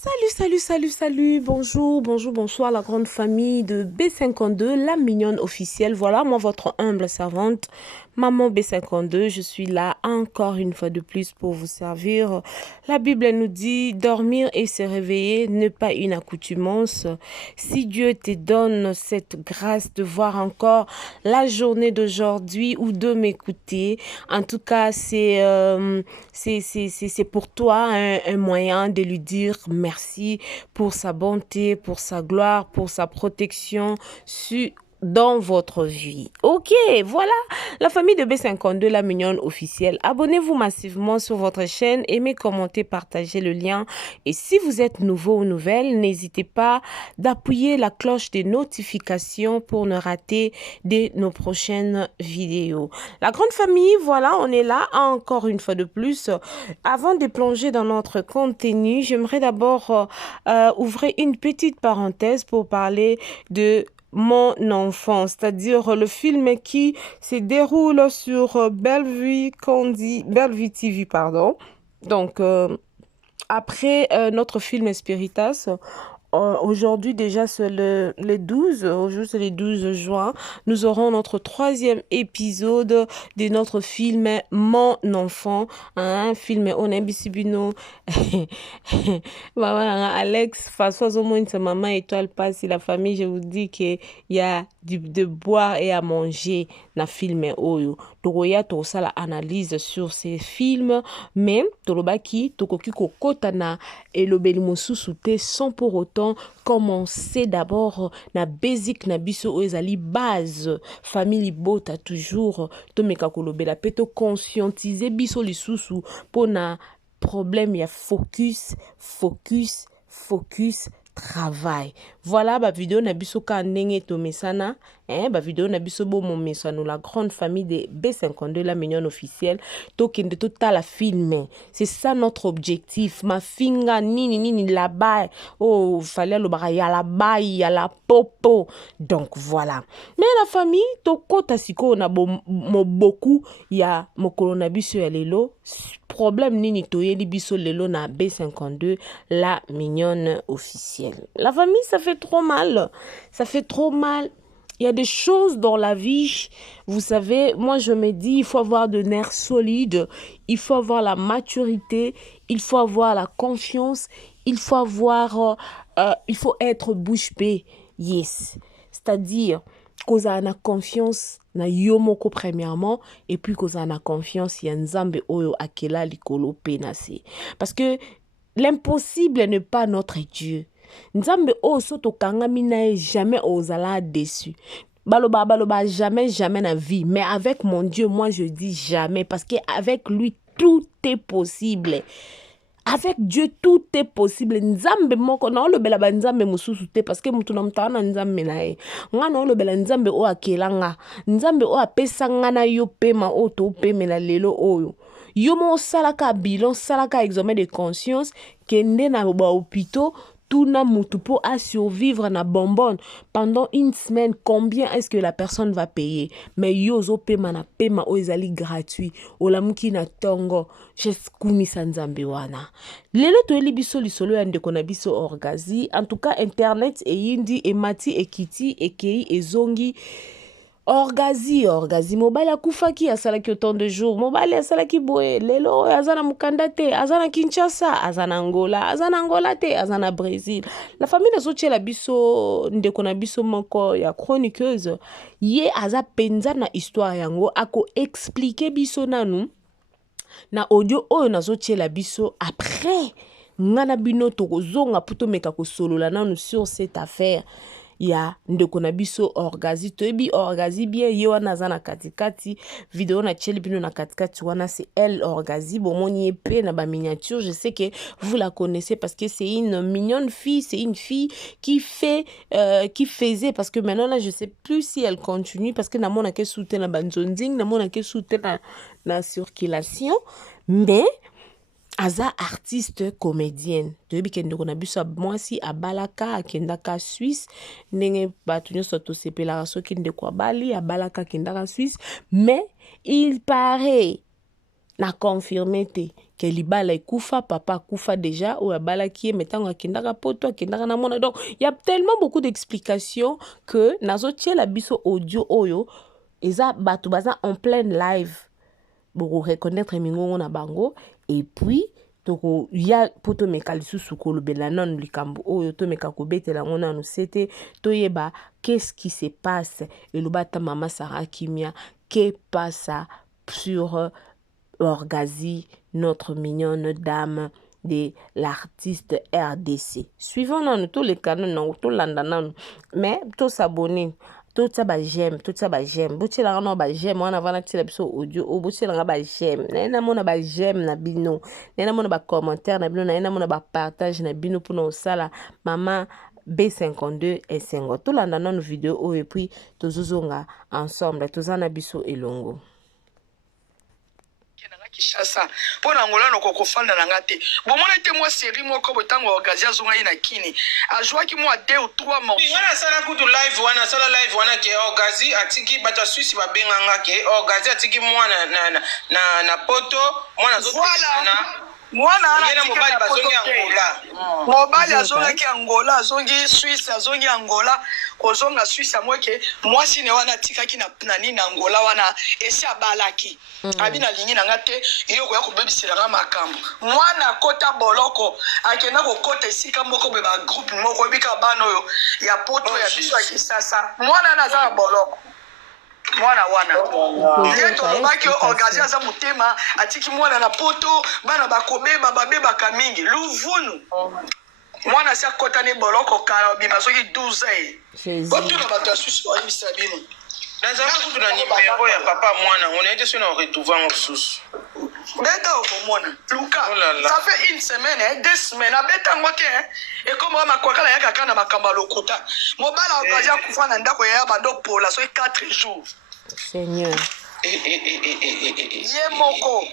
Salut, bonsoir la grande famille de B52, la mignonne officielle. Voilà, moi votre humble servante, maman B52, je suis là encore une fois de plus pour vous servir. La Bible elle nous dit, dormir et se réveiller n'est pas une accoutumance. Si Dieu te donne cette grâce de voir encore la journée d'aujourd'hui ou de m'écouter, en tout cas c'est pour toi un moyen de lui dire merci pour sa bonté, pour sa gloire, pour sa protection dans votre vie. Ok, voilà la famille de B52, la mignonne officielle. Abonnez-vous massivement sur votre chaîne, aimez, commentez, partagez le lien. Et si vous êtes nouveau ou nouvelle, n'hésitez pas d'appuyer la cloche des notifications pour ne rater nos prochaines vidéos. La grande famille, voilà, on est là encore une fois de plus. Avant de plonger dans notre contenu, j'aimerais d'abord ouvrir une petite parenthèse pour parler de Mon enfant, c'est-à-dire le film qui se déroule sur Bellevue TV, pardon. Donc, après notre film Espiritas, aujourd'hui déjà c'est le 12, aujourd'hui c'est le 12 juin, nous aurons notre troisième épisode de notre film Mon enfant, un film on a bisibino maman Alex François Omoine sa maman étoile passe la famille, je vous dis que il y a de boire et à manger na film oyo tokoya to sala analyse sur ces films mais tolobaki tokoki kokota na elobeli mosusu te sans pour autant commencer d'abord na basic na biso oyo ezali base famille bota toujours tomeka kolobela pe to conscientiser biso lisusu pona problème ya focus travail. Voilà ba vidéo na biso ka ndenge to mesana ba vidéo na biso bo mo mesano la grande famille de B52 la mignonne officielle to kende to la filmer. C'est ça notre objectif. Ma finga nini là-bas. Oh, fallait le bara ya la baille ya la popo. Donc voilà. Mais la famille to kota siko na mo beaucoup ya mokolo na biso ya lelo. Problème nini toyeli biso lelo na B52 la mignonne officielle. La famille, ça fait trop mal. Ça fait trop mal. Il y a des choses dans la vie, vous savez, moi je me dis, il faut avoir de nerfs solides, il faut avoir la maturité, il faut avoir la confiance, il faut il faut être bouche bée. Yes. C'est-à-dire, qu'on a la confiance na yomoko premièrement et puis qu'on a la confiance ya nzambe oyo akela likolo penase. Parce que l'impossible n'est pas notre Dieu. Nzambe oyo soto kangami na jamais ozala déçu. Baloba jamais na vie, mais avec mon Dieu moi je dis jamais parce que avec lui tout est possible. Avec Dieu, tout est possible. Nzambe moko na olobela ba nzambe mususu te parce que mutu na mutana nzambe na ye. Nga na olobela nzambe o akelanga. Nzambe o apesa nga na yo pema o to pemela lelo oyo. Yo mo salaka bilan, salaka examen de conscience kende na ba hôpitaux tout na mutu pour à survivre na bonbonne pendant une semaine. Combien est-ce que la personne va payer? Mais yozo pema na pema o ezali gratuit. Olamuki na tongo. Jeskumi sanzambe wana. Lelo to eli biso lisolo ya ndeko na biso orgazi. En tout cas internet e yindi e mati e kiti e kei e zongi. Orgazi mobile akufaki asalaki autant de jours mobile asalaki boye lelo azana mukanda te azana Kinshasa azana Angola te azana Brésil. La famille na sotie la biso ndeko na biso moko ya chroniqueuse ye aza penza na histoire yango ako expliquer biso nanu na audio oyo na sotie la biso après ngana bino tokozonga puto meka ko solola nanu sur cette affaire. Ya ndeko na biso orgazi toyebi orgazi bien ye wana aza na katikati vidéo na tieli bino na katikati wana c'est elle orgazi bomoni pe na ba miniature. Je sais que vous la connaissez parce que c'est une mignonne fille, c'est une fille qui faisait parce que maintenant là je sais plus si elle continue parce que na mona ke soute na banzonzing na mona ke soute na circulation mais aza artiste comédienne. Toyebi ke ndeko na biso mwasi abalaka akendaka Suisse ndenge bato nyonso tosepelaka soki ndeko abali abalaka akendaka Suisse mais il paraît na confirmé te que libala ekufa papa akufa déjà ou abalaki metango akendaka poto akendaka na mona. Donc il y a tellement beaucoup d'explications que nazotie la biso audio oyo eza bato baza en plein live boko reconnaître mingongo na bango et puis toko ya poto meka lisusu kolobela nanu likambo oyo to meka kobetela ngo nanu sete toyeba qu'est-ce qui se passe et le bata mama Sarah Kimia que passe sur Orgazi, notre mignonne dame de l'artiste RDC. Suivons tous les canons, tout l'andanan, mais tout s'abonner. Tout ça ba j'aime, tout ça ba j'aime. Bouti la rano ba j'aime, on a vanna la biso audio, au bouti la ba j'aime. Nena mona ba j'aime na bino. Nena mona ba commentaire na bino, nena mona ba partage na bino pour nos sala maman B52 et 5. Tout l'andanan vidéo et puis tous zonga ensemble, tous en abiso et longo. Kishasa pona ngola no kokofanda na ngate bomona te moi série moko botango occasion zonga ina kini ajwaki moi 2 ou 3 mois wana sala kutu live wana ke Orgazi atiki bata Suisse ba benganga ke Orgazi atiki mwana na poto mwana zote na mwana ana mobali bazongi Angola mobali azongaki Angola azongi Suisse azongi Angola kozonga Suisse amweke mwasi ne wana tikaki na nini Angola wana esi abalaki abina lingi na ngate iyo ko ya kobebisela nga makambo mwana kota boloko akenda ko kota esika moko be ba groupe moko bika bana oyo ya poto ya biso ya Kisasa mwana naza boloko mwana wana yeto lobaki Orgazi aza mutema atiki mwana na poto bana bakobeba babebaka mingi luvunu mwana si akota ne boloko kala bima soki 12 koto na bato ya Suisse oyebisa bino nazala kutu na nimero ya papa mwana on était sur un retrouver en sous beta okomona luka ça fait une semaine 2 semaines abeta ngote et comme makwakala ya kaka na makamba lokuta mobala Orgazi akufa na ndako ya bando pola so 4 jours Seigneur ye moko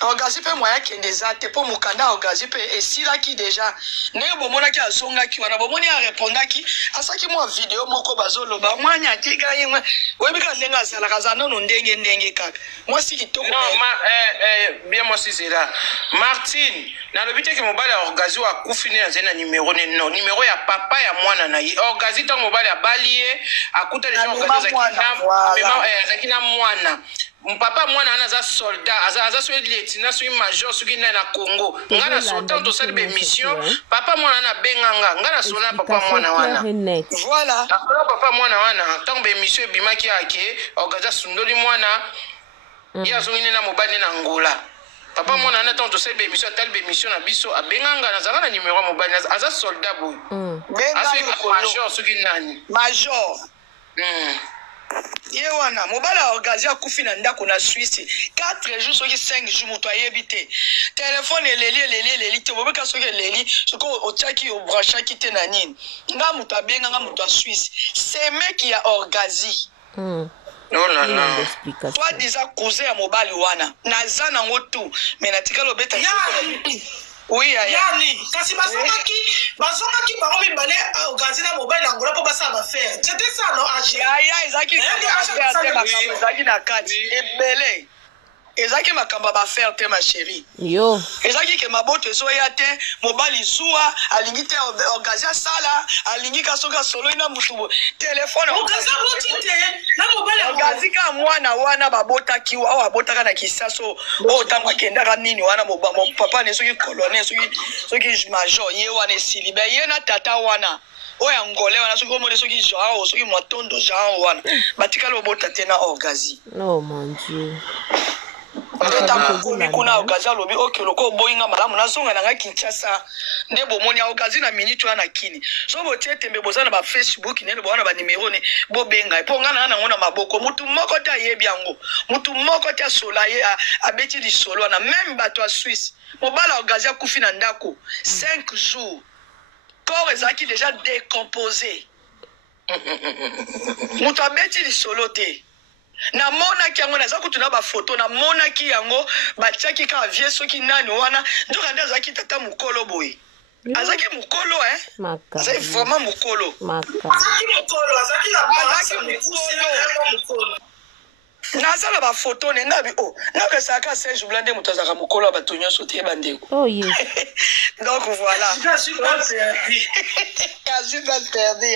Orgazi pe moya kende zate po mukanda Orgazi pe esilaki déjà ne bomonaki azongaki wana bomoni a répondaki asaki mo vidéo moko bazoloba mwanya atika yemwe webika ndenga azala kazana no ndenge kaka moi si kitoko non bien moi si c'est là Martine na lobite ke mobali Orgazi wa kufini na numéro non numéro ya papa ya mwana na ye Orgazi tango mobali abaliye akuta les gens Orgazi na mwana papa mwana anaza soldat aza so lieutenant so major so kina na Congo ngana soldat to sali be mission papa mwana na benganga ngana sona papa mwana wana voilà papa mwana wana tango be mission bimaki yake Orgazi sundoli mwana ya so na mobali na Angola papa mwana na tango to sali be mission tali be mission na biso abenganga na zanga na numéro mobali aza soldat boy aso major so kina major ye wana mobala Orgazi akufi na ndako na Suisse 4 jours soki 5 jours moto ayebi te telefone eleli te bobeka soki eleli soko otiaki obranchaki te na nini nga moto abenga nga moto a Suisse c'est mec ya Orgazi oh là là toi déjà cousin ya mobali wana naza nango tu mais natika lobeta oui yani kasi bazongaki bango mibale Orgazi na mobile Angola po basa ba faire c'était ça non achi ya ezaki na kati ebele ezaki makambo ba faire te ma chérie yo ezaki ke maboto ezoya te mobali zuwa alingi te Orgazi sala alingi kasoka solo ina mutubo telefone Orgazi ka mwana wana babota kiwa awa babotaka na Kisaso o tango akendaka nini wana papa ne soki colonel soki major ye wana esilibe ye na tata wana oya ngole wana soki omone soki Jean soki Mwatondo Jean wana batikala obota te na Orgazi oh mon Dieu kuna Orgazi alobi okeloko boyinga malamu nazonga nanga Kinshasa nde bomoni Orgazi na minute wana kini so botie tembe bozana ba Facebook nene bona ba numéro ne bobenga po ngana na ngona maboko mutu moko ta yebi yango mutu moko ta solaye abeti di solo na même bato a Suisse mobala Orgazi akufi na ndako 5 jours corps ezaki déjà décomposé mutu abeti di solo te na monaki yango naza kutuna ba photo na monaki yango batiaki ka vie soki nani wana ndoka nde azaki tata mukolo boy azaki mukolo c'est vraiment mukolo azaki mukolo azaki la mukolo nazala bafoto ne ngabi o napesaka Serge Blande moto azaka mokolo bato nyonso te bandeko. Oh yes. Donc voilà. Je suis pas perdu. Je suis pas perdu.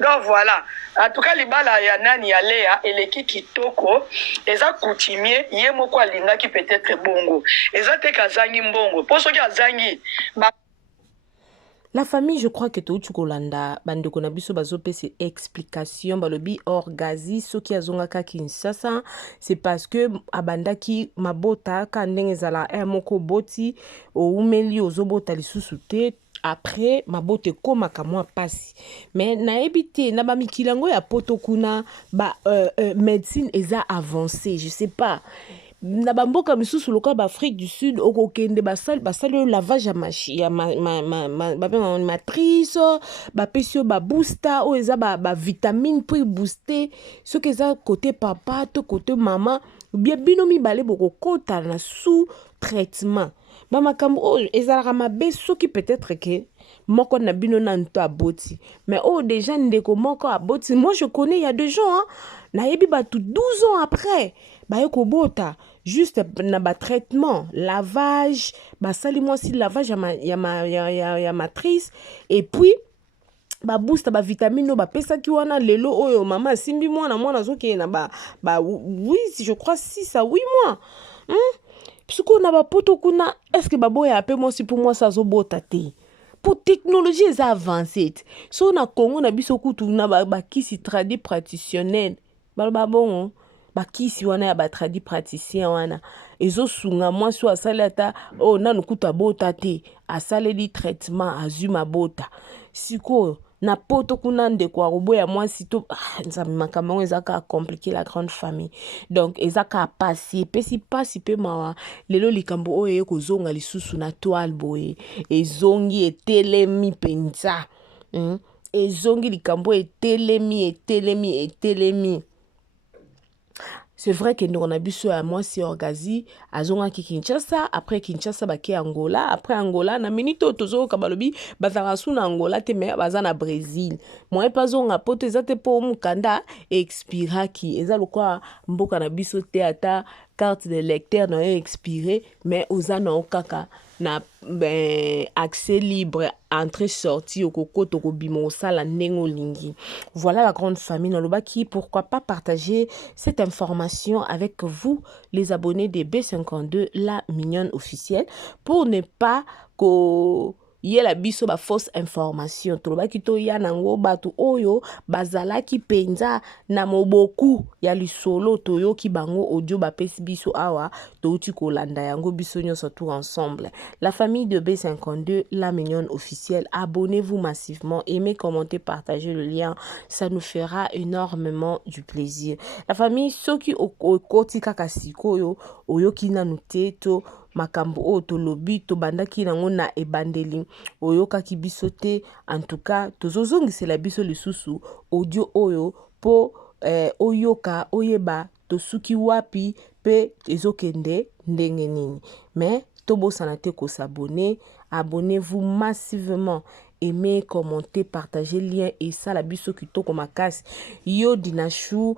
Donc voilà. En tout cas libala ya nani ya Léa eleki kitoko eza coutumier ye moko alingaki peut-être bongo. Eza te kazangi mbongo. Poso ki azangi ba La famille, je crois que tout Kolanda, bande kona biso bazo pese explication balobi orgazi soki azongaka Kinshasa, c'est parce que abandaki mabota ka ndenge zala moko boti o umeli ozobota lisusu te. Après mabote koma kamwa pasi mais nayebi te na ba mikilango ya poto kuna ba médecine eza avancée, je sais pas. Na bamboka misusu loka ba Afrique du Sud okokende basali lavage ya matrice ba pesio ba booster o eza ba vitamine pour booster ce que eza côté papa to côté maman bien bino mibale boko kota na sous traitement ba makambo o ezalaka mabe soki peut-être que moko na bino na nto aboti mais oh déjà ndeko moko aboti. Moi je connais il y a des gens nayebi ba tout 12 ans après ba yeko bota juste na ba traitement lavage ba sali moi si lavage ya matrice et puis ba booster ba vitamine ba pesa ki wana lelo oyo mama simbi mwana zoke na oui je crois 6 à 8 mois puisqu'on na ba poto kuna est-ce que baboya ape moi si pour moi ça zo bota te pour technologie est avancée so na Congo na biso kutu na ba kisi tradi praticiennel ba bon bakisi wana ya batradi praticien wana ezosunga mwasi asali ata o nanu kuta bota te asaleli traitement azuma bota sikoyo na poto kuna ndeko akoboya mwasi to nzambe makambo ezaka compliquer la grande famille donc ezaka pasi pesi pe mawa lelo likambo oyo ekozonga lisusu na toile boye ezongi etelemi penza ezongi likambo etelemi. C'est vrai que nous on a vu à moi si orgazi azonga ki Kinshasa après Kinshasa baki Angola après Angola na minito tozo kabalobi bazara su na Angola te me bazana Brésil moi pas zonga poto ezate po mukanda expira ki eza lokwa mboka na biso te ata carte de lecteur na expiré mais ozana okaka na accès libre entrée sortie au coco to bimo sala nengo lingi. Voilà la grande famille Nolobaki. Pourquoi pas partager cette information avec vous les abonnés des B52 la mignonne officielle pour ne pas que y la biso ba fausse information tolobaki to ya nango batu oyo bazalaki penza na moboku ya lisolo toyoki bango audio ba pesi biso awa touti kolanda yango biso nyonso tout ensemble. La famille de B52 la mignonne officielle, abonnez-vous massivement, aimez, commentez, partagez le lien, ça nous fera énormément du plaisir. La famille soki okoti kaka sikoyo oyoki nanu te to makambo o to lobi to bandaki nango na ebandeli oyoka ki biso te. En tout cas tozozongisa la biso lisusu audio oyo po oyoka oyeba to suki wapi pe ezokende ndenge nini. Mais tobo sanate ko s'abonner, abonnez-vous massivement, aimez, commentez, partagez le lien et ça la biso kitoko makasi. Yo dinashu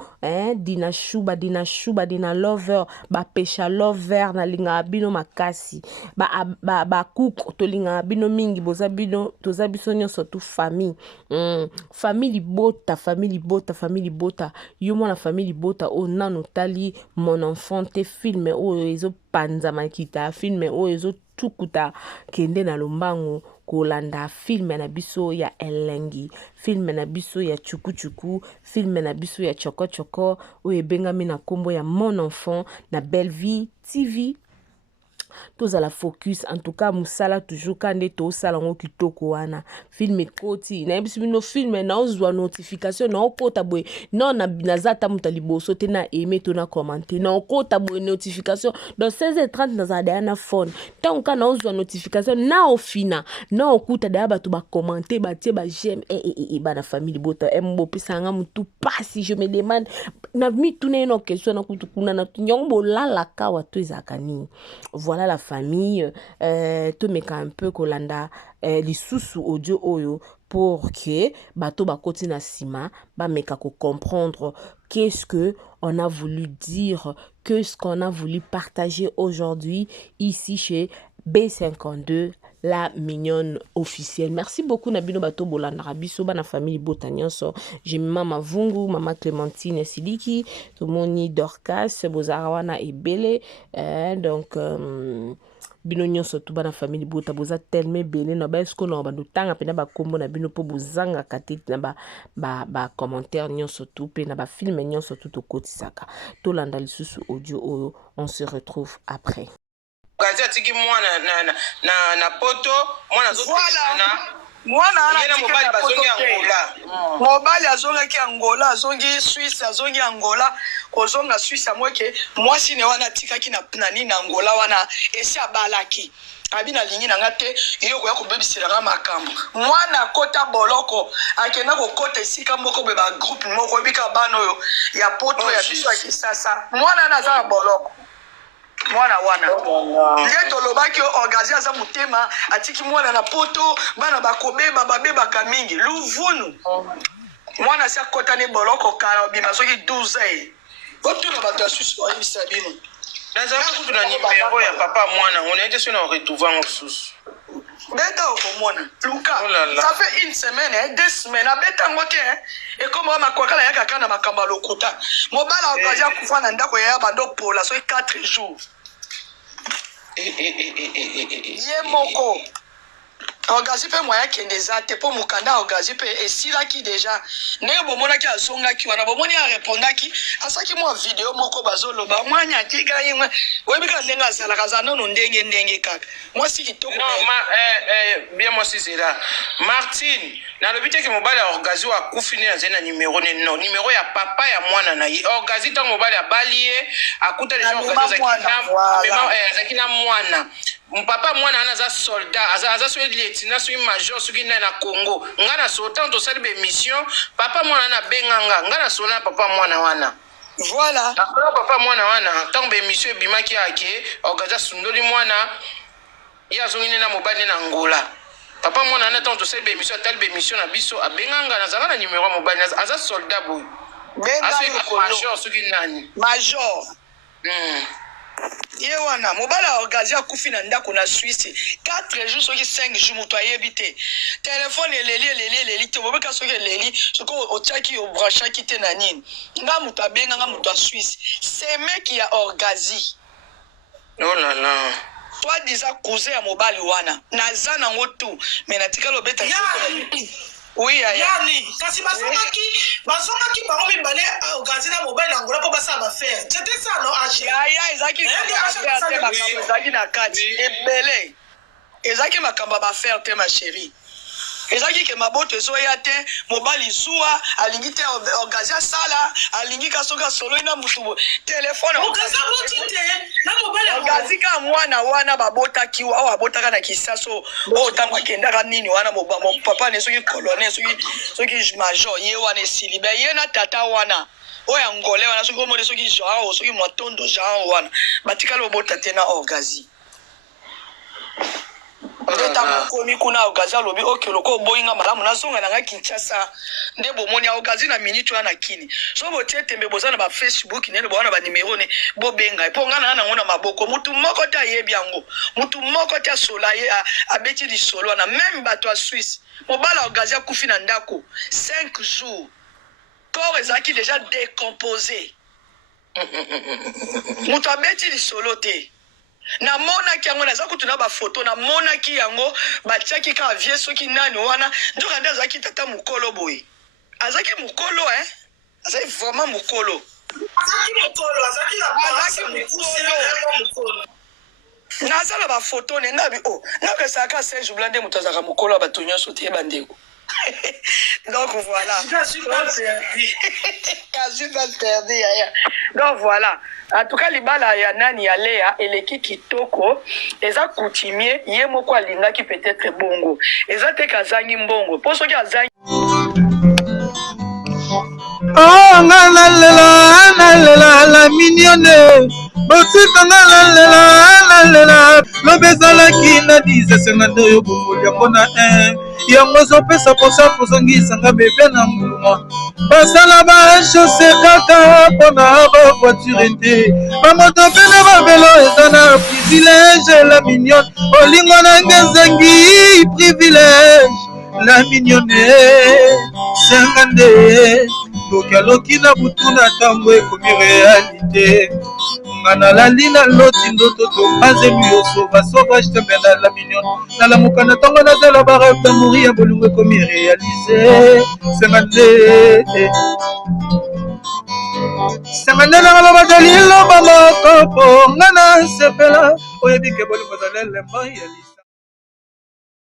dina lover ba pesha lover na linga bino makasi ba cook to linga bino mingi boza bino toza biso nyonso tu famille famille bota yo mona famille bota o nano tali mon enfant te film o ezo panza makita film o ezo tukuta kende na lombango kolanda film na biso ya elengi, film na biso ya chuku, film na biso ya choko o ebengami na kombo ya mon enfant na Belle Vie TV. Tous à la focus en tout cas musala toujours kande to sala ngo kitoko wana film ekoti na biso bino film na ozwa notification na okota boy non na nazata mutaliboso te na aimer to na commenter na okota boy notification dans 16h30 na za na phone tant ka na ozwa notification na ofina na okuta da ba to ba commenter ba tie ba j'aime ba na famille bota mbo pisanga mutu pasi je me demande na mi tuna ino question na kutukuna na nyongbo lala kawa to ezakani. Voilà voilà la famille to meka un peu kolanda les sous audio oyo pour que bato bakoti na sima ba meka ko comprendre qu'est-ce que on a voulu dire, qu'est-ce qu'on a voulu partager aujourd'hui ici chez B52 la mignonne officielle. Merci beaucoup Nabino Bato Bolanda biso bana famille Botanyoso. J'ai maman Vungu, maman Clémentine Siliki, tout le monde Dorcas, Bozarawana et Bele. Donc bino nyonso tu bana famille Bota boza tellement belé na ba esko na ba tanga pena ba kombo na bino po bozanga katete na ba commentaire nyonso tu pe na ba film nyonso tu to kotisaka. To landa lisusu audio oyo, on se retrouve après. Gazi atiki mwana na poto mwana zo mwana ana mobali bazongi Angola mobali azongaki Angola azongi Suisse azongi Angola kozonga Suisse amweke mwasi ne wana tikaki na nani na Angola wana esi abalaki abina lingi na ngate iyo ko yakobebisela nga makambo mwana kota boloko akenda ko kota esika moko be ba groupe moko bika bano yo ya poto ya biso ya Kisasa mwana na za boloko mwana wana nde tolobaki organize aza mutema atiki mwana na poto bana bakobeba babebaka mingi luvunu mwana si akotani boloko kala bima soki 12 otuna bato ya susu bayebisa bino nazala kutu na nimero ya papa mwana on était sur un retrouver en susu beta okomona luka ça fait une semaine 2 semaines abeta ngote et comme ma kwakala ya kaka na makamba lokuta mobala okazi akufa na ndako ya bando pola so 4 jours ye moko Ogazi pe moya kende zate po mukanda ogazi pe esilaki deja ne bomonaki azongaki wana bomoni a répondaki asaki mo vidéo moko bazoloba mwanya tiga yimwe webika ndenga azalaka za nono ndenge kaka moi si kitoko non bien moi si c'est là Martine na lobite ke mobali ogazi wa kufini azena numéro numéro ya papa ya mwana na ye ogazi tango mobali abaliye akuta deja ogazi zaki na mwana papa mwana ana za soldat aza so lieutenant so major so kina na Congo ngana so tanto sali be mission papa mwana na benganga ngana so na papa mwana wana voilà papa mwana wana tango be mission bimaki ake ogaza sundoli mwana ya zongine na mobali na Angola papa mwana na tanto sali be mission tali be mission na biso abenganga na zanga na numéro mobali aza soldat boy aso major so kina nani major ye wana mobala okazi akufi na ndako na Suisse 4 jours soki 5 jours moto ayebi te telefone eleli te bobeka soki eleli soko otiaki obranchaki te na nini nga moto abenga nga moto a Suisse c'est mec ya orgazi oh là là toi disa cousin ya mobali wana naza nango tu mais natika lobeta oui yani kasi bazongaki bango mibale organize na mobile na Angola po basa ba faire c'était ça non ache ya ezaki na kati ebele ezaki makamba ba faire te ma chérie ezaki ke maboto ezoya te mobali zuwa alingi te organize sala alingi kasoka solo ina mutubo telefone organize ka mwana wana babotaki wa babotaka na Kisaso o tango akendaka nini wana papa ne soki colonel soki major ye wana esilibe ye na tata wana oya ngole wana soki omone soki Jean soki Mwatondo Jean wana batikala obota te na organize ndeta mokomi kuna okazi alobi oke loko boyinga malamu nazonga na nga Kinshasa nde bomoni okazi na minute wana kini so botie tembe boza na ba Facebook nene bona ba numero ne bobenga po ngana na ngona maboko mutu moko ta yebi yango mutu moko ta sola ye abeti di solo na même bato a Suisse mobala okazi akufi na ndako 5 jours corps ezaki déjà décomposé mutu abeti di solo te na mona ki yango naza kutuna ba photo na mona ki yango batiaki ka vie soki nani wana ndoka nda zaki tata mukolo boy azaki mukolo azaki vraiment mukolo nazala ba photo ne ngabi naka saka Serge Blande mutazaka mukolo ba tonyoso te bandeko donc voilà je suis pas perdu donc voilà en tout cas libala ya nani ya Léa eleki kitoko eza coutumier ye moko alingaki peut-être bongo eza te kazangi mbongo po soki azangi oh ngana lela la mignonne botikanga lalela lobezalaki na 10 oyo bomoli yango na 1 yango ezopesa posa kozongisanga bebe na mbuma basala bashose kaka mpona bavoiture te bamoto mpe na babelo eza na privilege la mignone olingo nange ezangi privilege la mignone senga nde tokaloki na butu na ntango ekomi realite nga nalali na loti ndoto topazelu yoso basauvage tembenda la mignone nalamuka na ntango nazela bareve d'amour ya bolingo ekomi réalise senga nde nanga loba dalilo bamoko mpo nga na sepela oyebike bolingo ezala elemba réalise